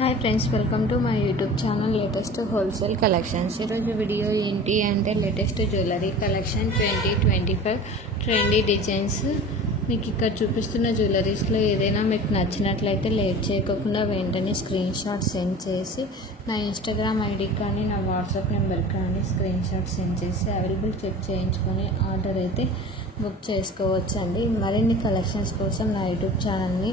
Hi friends, welcome to my YouTube channel latest wholesale collections. ఈరోజు వీడియో ఏంటి అంటే latest jewellery collection 2025 trendy designs. మీకు ఇక్కడ చూపిస్తున్న జ్యువెలరీస్లో ఏదైనా మీకు నచ్చినట్లయితే లేట్ చేయకుండా వెంటనే స్క్రీన్ షాట్ సెండ్ చేసి నా ఇన్స్టాగ్రామ్ ఐడి కానీ నా వాట్సాప్ నెంబర్ కానీ స్క్రీన్ షాట్ సెండ్ చేసి అవైలబుల్ చెక్ చేయించుకొని ఆర్డర్ అయితే బుక్ చేసుకోవచ్చండి. మరిన్ని కలెక్షన్స్ కోసం నా యూట్యూబ్ ఛానల్ని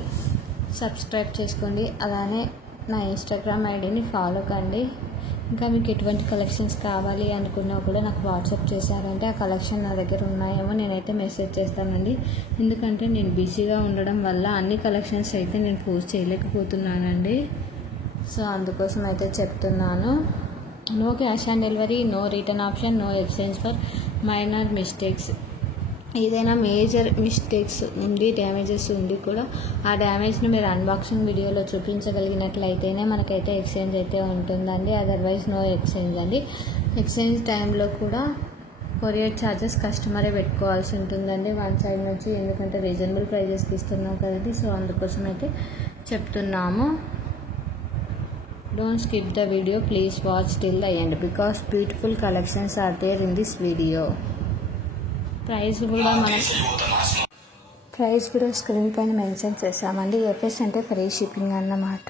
సబ్స్క్రైబ్ చేసుకోండి, అలానే నా ఇన్స్టాగ్రామ్ ఐడిని ఫాలో కండి. ఇంకా మీకు ఎటువంటి కలెక్షన్స్ కావాలి అనుకున్నా కూడా నాకు వాట్సాప్ చేశారంటే ఆ కలెక్షన్ నా దగ్గర ఉన్నాయేమో నేనైతే మెసేజ్ చేస్తానండి. ఎందుకంటే నేను బిజీగా ఉండడం వల్ల అన్ని కలెక్షన్స్ అయితే నేను పోస్ట్ చేయలేకపోతున్నానండి. సో అందుకోసం అయితే చెప్తున్నాను. No cash on delivery, no return option, no exchange for minor mistakes. ఏదైనా మేజర్ మిస్టేక్స్ ఉండి డ్యామేజెస్ ఉండి కూడా ఆ డ్యామేజ్ని మీరు అన్బాక్సింగ్ వీడియోలో చూపించగలిగినట్లయితేనే మనకైతే ఎక్స్చేంజ్ అయితే ఉంటుందండి. అదర్వైజ్ నో ఎక్స్చేంజ్ అండి. ఎక్స్చేంజ్ టైంలో కూడా కొరియర్ ఛార్జెస్ కస్టమరే పెట్టుకోవాల్సి ఉంటుందండి వన్ సైడ్ నుంచి, ఎందుకంటే రీజనబుల్ ప్రైజెస్కి ఇస్తున్నాం కదండి. సో అందుకోసం అయితే చెప్తున్నాము. Don't skip the video, please watch till the end because beautiful collections are there in this video. Price కూడా స్క్రీన్ పైన మెన్షన్ చేసామండి. ఎఫ్ఎస్ అంటే ఫ్రీ షిప్పింగ్ అన్నమాట.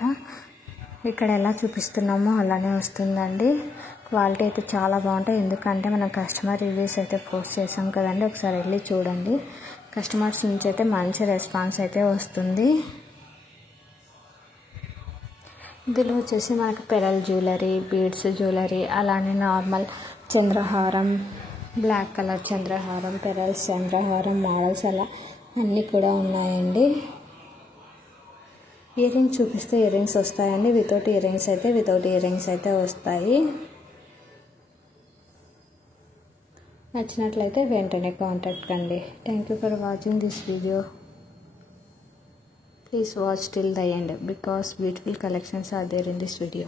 ఇక్కడ ఎలా చూపిస్తున్నామో అలానే వస్తుందండి. క్వాలిటీ అయితే చాలా బాగుంటాయి, ఎందుకంటే మనం కస్టమర్ రివ్యూస్ అయితే పోస్ట్ చేసాం కదండి. ఒకసారి వెళ్ళి చూడండి. కస్టమర్స్ నుంచి అయితే మంచి రెస్పాన్స్ అయితే వస్తుంది. ఇందులో వచ్చేసి మనకు పెరల్ జ్యువెలరీ, బీడ్స్ జ్యువెలరీ, అలానే నార్మల్ చంద్రహారం, బ్లాక్ కలర్ చంద్రహారం, పెరల్స్ చంద్రహారం మోడల్స్ అలా అన్నీ కూడా ఉన్నాయండి. ఇయర్ రింగ్స్ చూపిస్తే ఇయర్ రింగ్స్ వస్తాయండి. వితౌట్ ఇయర్ రింగ్స్ అయితే వస్తాయి. నచ్చినట్లయితే వెంటనే కాంటాక్ట్ కండి. Thank you for watching this video. Please watch till the end because beautiful collections are there in this video.